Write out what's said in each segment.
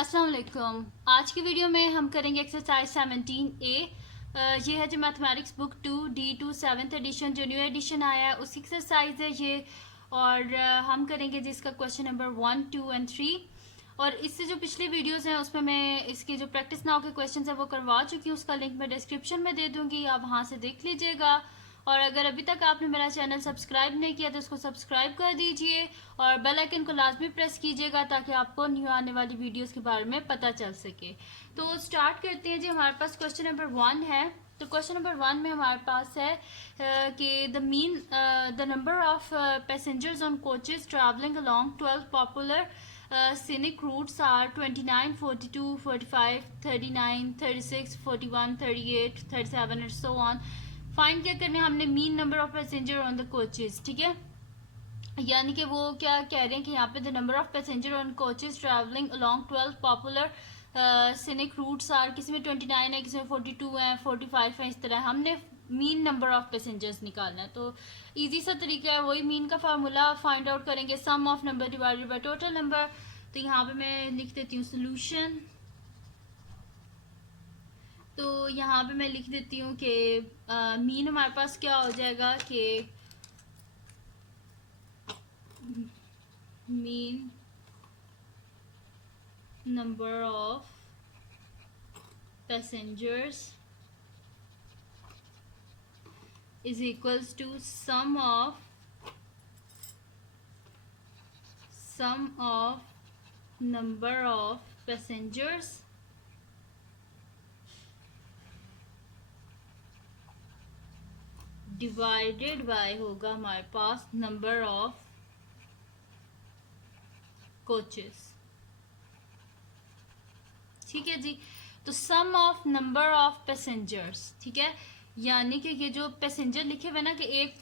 अस्सलाम वालेकुम। आज की वीडियो में हम करेंगे एक्सरसाइज 17A। ये है जो mathematics book 2D2 7th edition जो न्यू एडिशन आया है उसकी एक्सरसाइज है ये। और हम करेंगे जिसका क्वेश्चन नंबर 1, 2 एंड 3। और इससे जो पिछली वीडियोस हैं उसमें मैं इसकी जो प्रैक्टिस नाउ के क्वेश्चन है वो करवा चुकी हूँ। उसका लिंक मैं डिस्क्रिप्शन में दे दूँगी, आप वहाँ से देख लीजिएगा। और अगर अभी तक आपने मेरा चैनल सब्सक्राइब नहीं किया तो उसको सब्सक्राइब कर दीजिए और बेल आइकन को लाजमी प्रेस कीजिएगा ताकि आपको न्यू आने वाली वीडियोस के बारे में पता चल सके। तो स्टार्ट करते हैं जी। हमारे पास क्वेश्चन नंबर 1 है। तो क्वेश्चन नंबर 1 में हमारे पास है कि the number of passengers on coaches travelling along 12 popular scenic routes are 29, 42, 45, 39, 36, 41, 38, 37 and so on। Find क्या करना है हमने? Mean number of passenger on the coaches. ठीक है, यानी कि वो क्या कह रहे हैं कि यहाँ पे the number of passenger on coaches travelling along 12 popular scenic routes are, किसी में 29 है, किसी में 42 है, 45 है, इस तरह हमने मीन नंबर ऑफ पैसेंजर्स निकालना है। तो इजी सा तरीका है, वही मीन का फार्मूला फाइंड आउट करेंगे, sum of number divided by total number. तो यहाँ पे मैं लिख देती हूँ सोल्यूशन। तो यहाँ पे मैं लिख देती हूँ कि मीन हमारे पास क्या हो जाएगा कि mean number of passengers is equals to sum of number of passengers divided by होगा हमारे पास नंबर ऑफ कोचेस। ठीक है जी। तो sum of number of passengers, ठीक है, यानी कि ये जो पैसेंजर लिखे हुए ना कि एक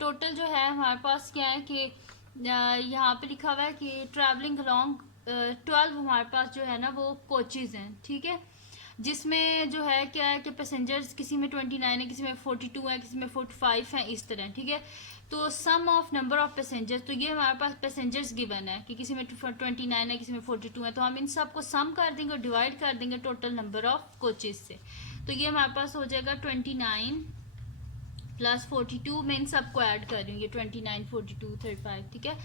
टोटल जो है हमारे पास क्या है कि यहाँ पे लिखा हुआ है कि ट्रैवलिंग अलोंग 12 हमारे पास जो है ना वो कोचेज हैं। ठीक है, जिसमें जो है क्या है कि पैसेंजर्स किसी में 29 है, किसी में 42 है, किसी में 45 है, इस तरह। ठीक है, तो sum of number of passengers, तो ये हमारे पास पैसेंजर्स गिवन है कि किसी में 29 है, किसी में 42 है, तो हम इन सबको सम कर देंगे और डिवाइड कर देंगे टोटल नंबर ऑफ कोचेज से। तो ये हमारे पास हो जाएगा 29 प्लस 42, मैं इन सबको ऐड कर रही हूँ, ये 29, 42, 35। ठीक है,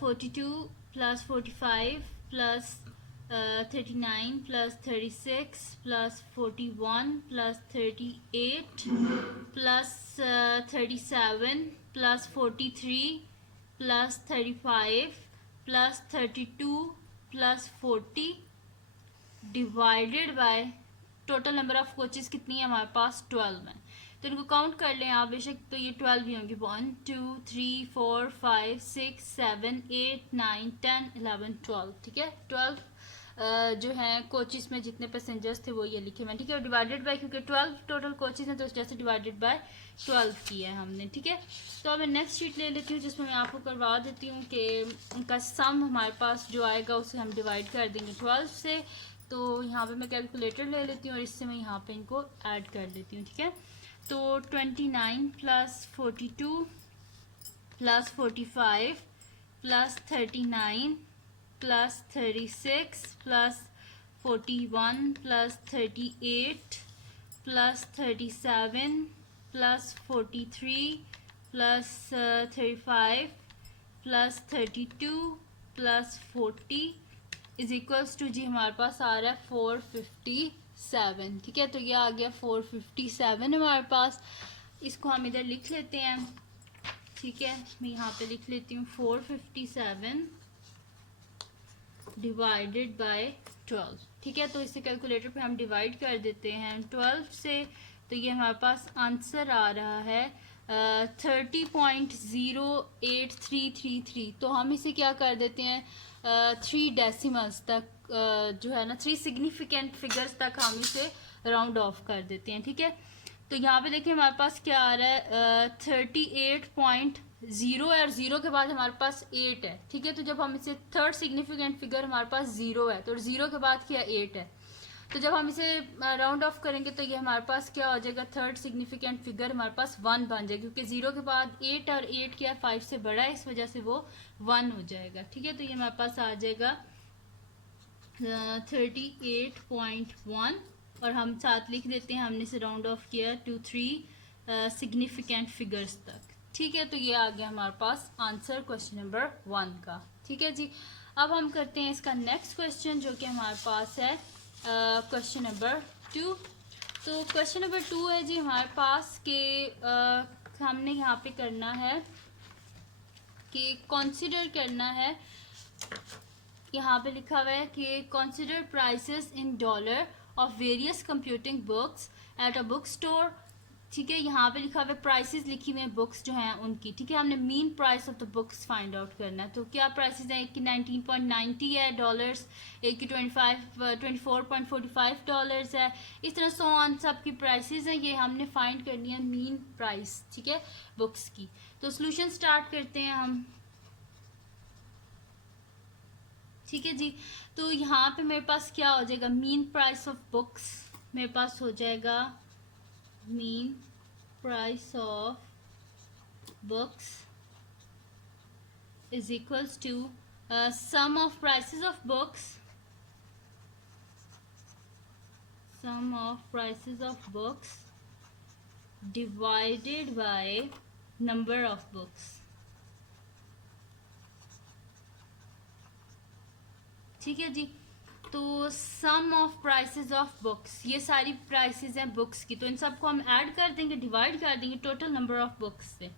42 plus 45 plus 39 plus 36 plus 41 plus 38 plus 37 plus 43 plus 35 plus 32 plus 40 divided by total number of coaches कितनी है हमारे पास? 12 है। तो इनको काउंट कर लें आप बेशक, तो ये 12 ही होंगे। 1 2 3 4 5 6 7 8 9 10 11 12। ठीक है, 12 जो है कोचेस में जितने पैसेंजर्स थे वो ये लिखे हुए हैं। ठीक है, डिवाइडेड बाय, क्योंकि 12 टोटल कोचेस हैं तो उस वजह से डिवाइडेड बाय 12 किया है हमने। ठीक है, तो अब मैं नेक्स्ट शीट ले लेती हूँ जिसमें मैं आपको करवा देती हूँ कि उनका सम हमारे पास जो आएगा उसे हम डिवाइड कर देंगे 12 से। तो यहाँ पे मैं कैलकुलेटर ले लेती हूँ और इससे मैं यहाँ पे इनको ऐड कर लेती हूँ। ठीक है, तो 29 plus 42 plus 45 plus 39 plus 36 plus 41 plus 38 plus 37 plus 43 plus 35 plus 32 plus 40 is equals to जी हमारे पास आ रहा है 457। ठीक है, तो ये आ गया 457 हमारे पास। इसको हम इधर लिख लेते हैं। ठीक है, मैं यहाँ पे लिख लेती हूँ 457 डिवाइडेड बाय 12। ठीक है, तो इसे कैलकुलेटर पे हम डिवाइड कर देते हैं 12 से। तो ये हमारे पास आंसर आ रहा है 30.08333। तो हम इसे क्या कर देते हैं 3 डेसिमल्स तक, जो है ना 3 सिग्निफिकेंट फिगर्स तक हम इसे राउंड ऑफ कर देते हैं। ठीक है, तो यहाँ पे देखिए हमारे पास क्या आ रहा है 38.0 है और 0 के बाद हमारे पास 8 है। ठीक है, तो जब हम इसे थर्ड सिग्निफिकेंट फिगर हमारे पास 0 है, तो 0 के बाद क्या 8 है, तो जब हम इसे राउंड ऑफ करेंगे तो ये हमारे पास क्या हो जाएगा, थर्ड सिग्निफिकेंट फिगर हमारे पास 1 बन जाएगा, क्योंकि 0 के बाद 8 और 8 क्या है 5 से बड़ा है, इस वजह से वो 1 हो जाएगा। ठीक है, तो ये हमारे पास आ जाएगा 38.1 और हम साथ लिख देते हैं, हमने से राउंड ऑफ किया टू 3 सिग्निफिकेंट फिगर्स तक। ठीक है, तो ये आ गया हमारे पास आंसर क्वेश्चन नंबर 1 का। ठीक है जी, अब हम करते हैं इसका नेक्स्ट क्वेश्चन जो कि हमारे पास है क्वेश्चन नंबर 2। तो क्वेश्चन नंबर 2 है जी हमारे पास कि हमने यहाँ पे करना है कि कंसीडर करना है, यहाँ पे लिखा हुआ है कि consider prices in dollar of various computing books at a book store. ठीक है, यहाँ पे लिखा हुआ है प्राइसेस लिखी हुई हैं बुक्स जो हैं उनकी। ठीक है, हमने mean price of the books find out करना है। तो क्या प्राइसेस हैं, एक की 19.90 है डॉलर्स, एक की 24.45 डॉलर्स है, इस तरह सो ऑन सब की प्राइसेस हैं, ये हमने फाइंड करनी है मीन प्राइस। ठीक है, बुक्स की। तो सोल्यूशन स्टार्ट करते हैं हम। ठीक है जी, तो यहाँ पे मेरे पास क्या हो जाएगा, मीन प्राइस ऑफ बुक्स मेरे पास हो जाएगा mean price of books is equals to sum of prices of books, sum of prices of books divided by number of books. ठीक है जी, तो sum of prices of books, ये सारी प्राइसेस हैं बुक्स की, तो इन सबको हम ऐड कर देंगे, डिवाइड कर देंगे टोटल नंबर ऑफ बुक्स से।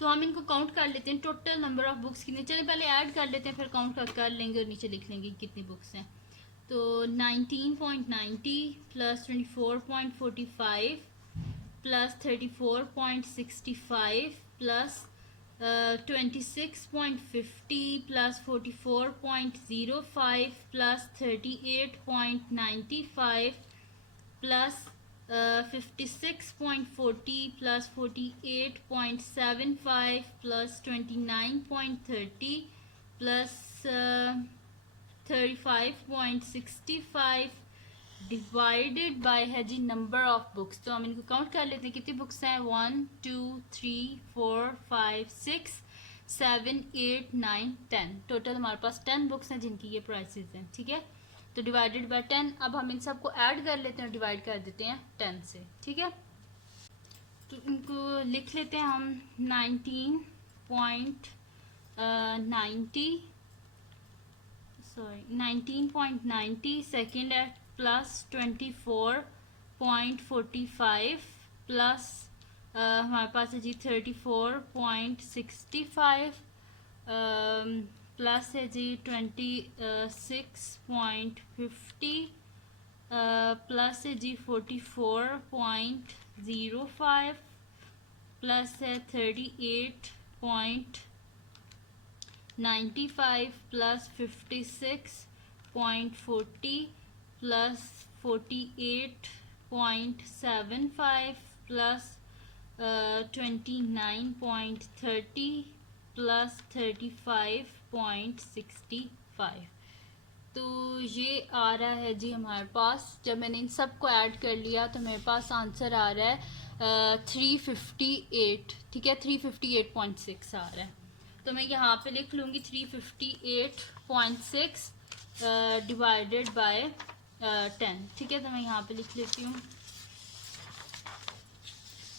तो हम इनको काउंट कर लेते हैं, टोटल नंबर ऑफ बुक्स कितनी, चलिए पहले ऐड कर लेते हैं फिर काउंट कर लेंगे और नीचे लिख लेंगे कितनी बुक्स हैं। तो 19.90 plus 24.45 plus 34.65 plus 26.50 plus 44.05 plus 38.95 plus 56.40 plus 48.75 plus 29.30 plus 35.65 divided by है जी नंबर ऑफ बुक्स। तो हम इनको काउंट कर लेते हैं, कितनी बुक्स हैं, 1 2 3 4 5 6 7 8 9 10, टोटल हमारे पास 10 बुक्स हैं जिनकी ये प्राइसेस हैं। ठीक है, तो डिवाइडेड बाय 10, अब हम इन सबको ऐड कर लेते हैं, डिवाइड कर देते हैं 10 से। ठीक है, तो इनको लिख लेते हैं हम 19.90 सेकेंड है प्लस 24.45 प्लस हमारे पास है जी 34.65 प्लस है जी 26.50 प्लस है जी 44.05 प्लस है 38.95 प्लस 56.40 प्लस 48.75 प्लस 29.30 प्लस 35.65। तो ये आ रहा है जी हमारे पास, जब मैंने इन सब को ऐड कर लिया तो मेरे पास आंसर आ रहा है 358। ठीक है, 358.6 आ रहा है। तो मैं यहाँ पे लिख लूँगी 358.6 डिवाइडेड बाय 10। ठीक है, तो मैं यहाँ पे लिख लेती हूँ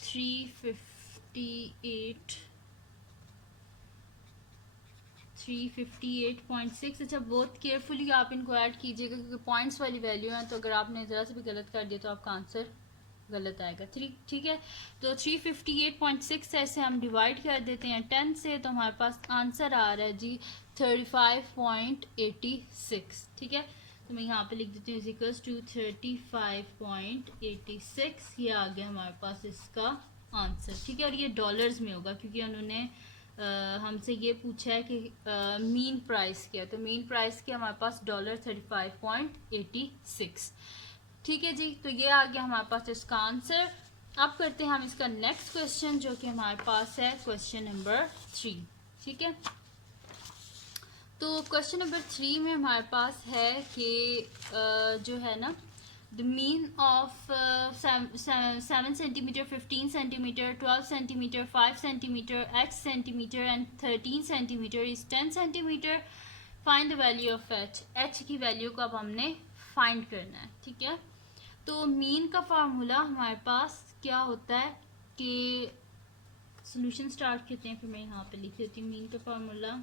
358.6। अच्छा, बहुत केयरफुली आप इनको ऐड कीजिएगा क्योंकि पॉइंट्स वाली वैल्यू है, तो अगर आपने ज़रा से भी गलत कर दिया तो आपका आंसर गलत आएगा। ठीक है, तो 358.6 ऐसे हम डिवाइड कर देते हैं 10 से, तो हमारे पास आंसर आ रहा है जी 35.86। ठीक है, तो मैं यहाँ पे लिख देती हूँ इक्वल्स टू 35.86, ये आ गया हमारे पास इसका आंसर। ठीक है, और ये डॉलर्स में होगा क्योंकि उन्होंने हमसे ये पूछा है कि मीन प्राइस क्या है, तो मीन प्राइस क्या हमारे पास $35.86। ठीक है जी, तो ये आ गया हमारे पास इसका आंसर। अब करते हैं हम इसका नेक्स्ट क्वेश्चन जो कि हमारे पास है क्वेश्चन नंबर 3। ठीक है, तो क्वेश्चन नंबर 3 में हमारे पास है कि जो है ना the mean of 7 centimetre 15 centimetre 12 centimetre 5 centimetre 8 centimetre and 13 centimetre is 10 centimetre find the value of H, H की वैल्यू को अब हमने फाइंड करना है, ठीक है। तो मीन का फार्मूला हमारे पास क्या होता है कि सॉल्यूशन स्टार्ट करते हैं, फिर मैं यहाँ पे लिख देती हूँ मीन का फार्मूला।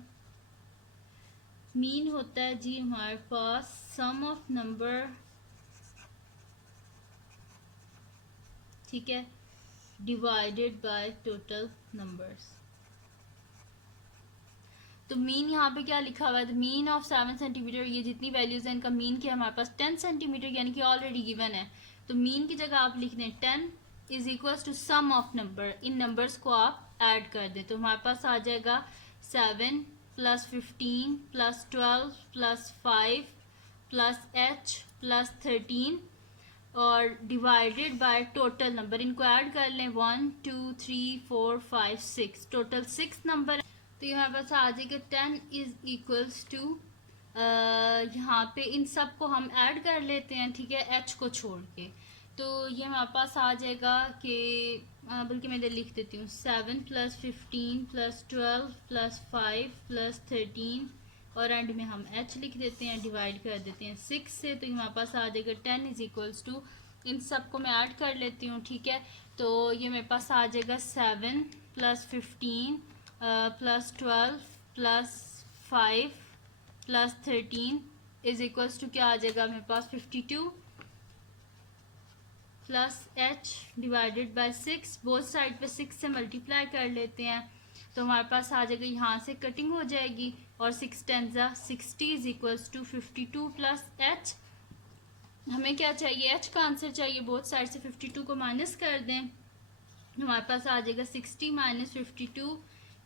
मीन होता है जी हमारे पास सम ऑफ नंबर, ठीक है, डिवाइडेड बाय टोटल नंबर्स। तो मीन यहाँ पे क्या लिखा हुआ है, मीन ऑफ 7 सेंटीमीटर, ये जितनी वैल्यूज हैं इनका मीन क्या है हमारे पास 10 सेंटीमीटर, यानी कि ऑलरेडी गिवन है। तो मीन की जगह आप लिख दें 10 is equals to sum of number, इन नंबर्स को आप ऐड कर दें। तो हमारे पास आ जाएगा 7 plus 15 plus 12 plus 5 plus h plus 13 और डिवाइडेड बाय टोटल नंबर, इनको ऐड कर लें 1 2 3 4 5 6, टोटल 6 नंबर। तो ये हमारे पास आ जाएगा 10 इज इक्वल्स टू, यहाँ पे इन सब को हम ऐड कर लेते हैं, ठीक है, h को छोड़ के। तो ये हमारे पास आ जाएगा कि बल्कि मैं इधर लिख देती हूँ 7 प्लस 15 प्लस 12 प्लस 5 प्लस 13 और एंड में हम h लिख देते हैं, डिवाइड कर देते हैं 6 से। तो हमारे पास आ जाएगा 10 इज इक्वल्स टू, इन सब को मैं ऐड कर लेती हूँ, ठीक है। तो ये मेरे पास आ जाएगा 7 plus 15 plus 12 plus 5 plus 13 is equals to क्या आ जाएगा मेरे पास 52 plus h divided by 6, both side पे 6 से मल्टीप्लाई कर लेते हैं। तो हमारे पास आ जाएगा, यहाँ से कटिंग हो जाएगी और 6 10 60 is equals to 52 plus h। हमें क्या चाहिए, h का आंसर चाहिए, बोथ साइड से 52 को माइनस कर दें, हमारे पास आ जाएगा 60 minus 52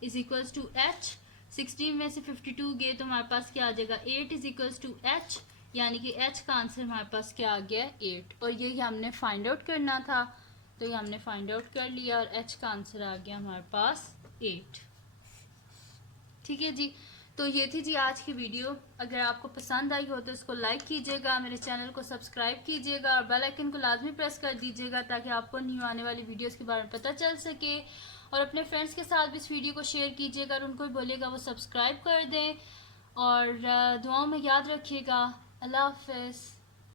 is equals to h। 60 में से 52 गए तो हमारे पास क्या आ जाएगा 8 इज इक्वल्स टू h, यानी कि h का आंसर हमारे पास क्या आ गया 8। और ये हमने फाइंड आउट करना था, तो ये हमने फाइंड आउट कर लिया और h का आंसर आ गया हमारे पास 8, ठीक है जी। तो ये थी जी आज की वीडियो। अगर आपको पसंद आई हो तो इसको लाइक कीजिएगा, मेरे चैनल को सब्सक्राइब कीजिएगा और बेल आइकन को लाजमी प्रेस कर दीजिएगा ताकि आपको न्यू आने वाली वीडियोस के बारे में पता चल सके। और अपने फ्रेंड्स के साथ भी इस वीडियो को शेयर कीजिएगा और उनको भी बोलिएगा वो सब्सक्राइब कर दें। और दुआओं में याद रखिएगा। अल्लाह हाफ़िज़।